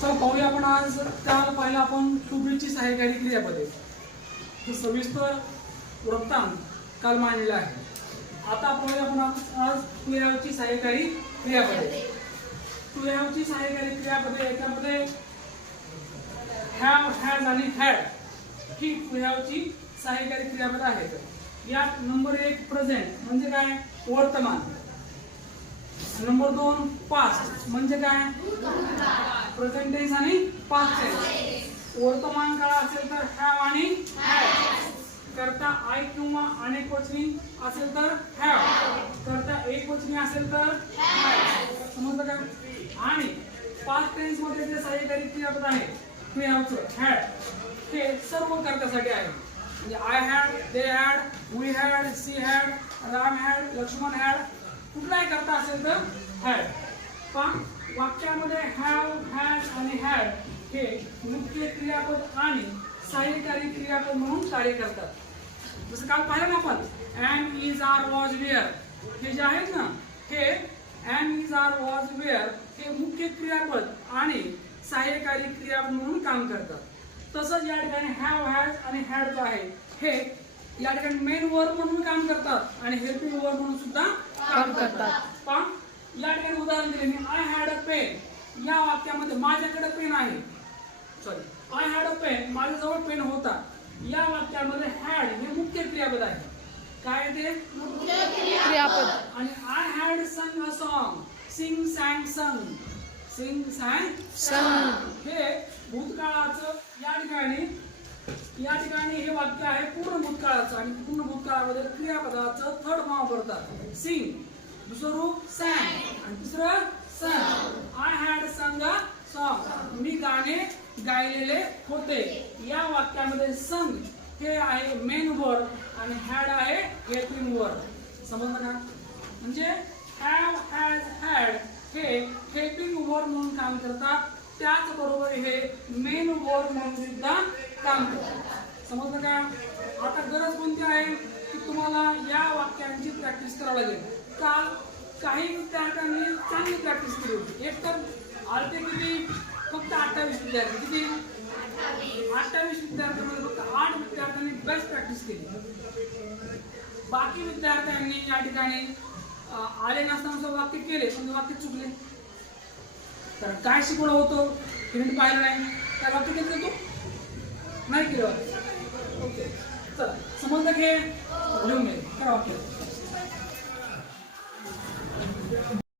चल पाहूया आपण आज काल पहिला आपण टू बी ची सहाय्यकारी क्रियापदे हे सविस्तर वृत्तांत काल मांडलेला आहे. आता पाहूया आपण आज टू हॅव ची सहाय्यकारी क्रियापदे. टू हॅव ची सहाय्यकारी क्रियापदे याच्यामध्ये हॅव, हॅज आणि हॅड ही टू हॅव ची सहाय्यकारी क्रियापदे आहेत. यात नंबर 1 प्रेझेंट म्हणजे काय वर्तमान, नंबर 2 पास्ट म्हणजे काय प्रेझेंट टेन्स आणि पास्ट टेन्स. वर्तमान काळ असेल तर हॅव आणि हॅड, करता आय किंवा अनेक वचनी असेल तर हॅव, करता एकवचनी असेल तर हॅड. समजलं का? आणि पास्ट टेन्स मध्ये जे सहाय्यकारी क्रियापद आहे टू हॅवचं हॅड हे सर्व कर्त्यासाठी आहे. म्हणजे I had, they had, we had, she had, Ram had, Lakshman had, कुठलाही करता असेल तर हॅड. पण वाक्यामध्ये हॅव, हॅज आणि हॅड हे मुख्य क्रियापद आणि सहाय्यकारी क्रियापद म्हणून कार्य करतात. जसं काल पाहिलं ना आपण am, is, are, was, were हे जे आहेत ना, हे am, is, are, was, were हे मुख्य क्रियापद आणि सहाय्यकारी क्रियापद म्हणून काम करतात. तसंच या ठिकाणी हॅव, हॅज आणि हॅड जो आहे हे या ठिकाणी मेन वर्ब म्हणून काम करतात आणि हेल्पिंग वर्ब म्हणून सुद्धा काम करतात. पण या ठिकाणी उदाहरण दिले मी, आय हॅड अ पेन. या वाक्यामध्ये माझ्याकडे पेन आहे, sorry I had a pen, माझ्याजवळ पेन होता. या वाक्यामध्ये हॅड हे मुख्य क्रियापद आहे. काय ते मुख्य क्रियापद. आणि आय हॅड सङ अ सॉन्ग, सिंग, सॅंग, सङ, सिंग, सॅंग, सङ हे भूतकाळाचं या ठिकाणी हे वाक्य आहे पूर्ण भूतकाळाचं आणि पूर्ण भूतकाळामध्ये क्रियापदाचं थर्ड फॉर्म वापरतात. सिंग, दुसरं रूप सॅंग आणि तिसरं सङ. आय हॅड सङ अ सॉन्ग, मी गाणे गायलेले होते. या वाक्यामध्ये सङ हे आहे मेन वर्ब आणि हॅड आहे हेल्पिंग वर्ब. समजलं का? म्हणजे हॅव, हॅज, हॅड हे हेल्पिंग वर्ब म्हणून काम करतात, त्याचबरोबर हे मेन वर्ब म्हणून सुद्धा काम करतात. समजलं का? आता गरज कोणती आहे की तुम्हाला या वाक्यांची प्रॅक्टिस करावी लागेल. काल काही विद्यार्थ्यांनी चांगली प्रॅक्टिस केली होती. एक तर आलते किती फक्त 28 विद्यार्थी, किती 28 विद्यार्थ्यांमध्ये फक्त 8 विद्यार्थ्यांनी बेस्ट प्रॅक्टिस केली. बाकी विद्यार्थ्यांनी या ठिकाणी आले नसताना वाक्य केले पण वाक्य चुकले. तर काय शिकवलं होतं तुम्ही पाहिलं नाही, काय वाक्य केलं तू नाही केलं. ओके चला समजलं की लिहून घे करा वाक्य.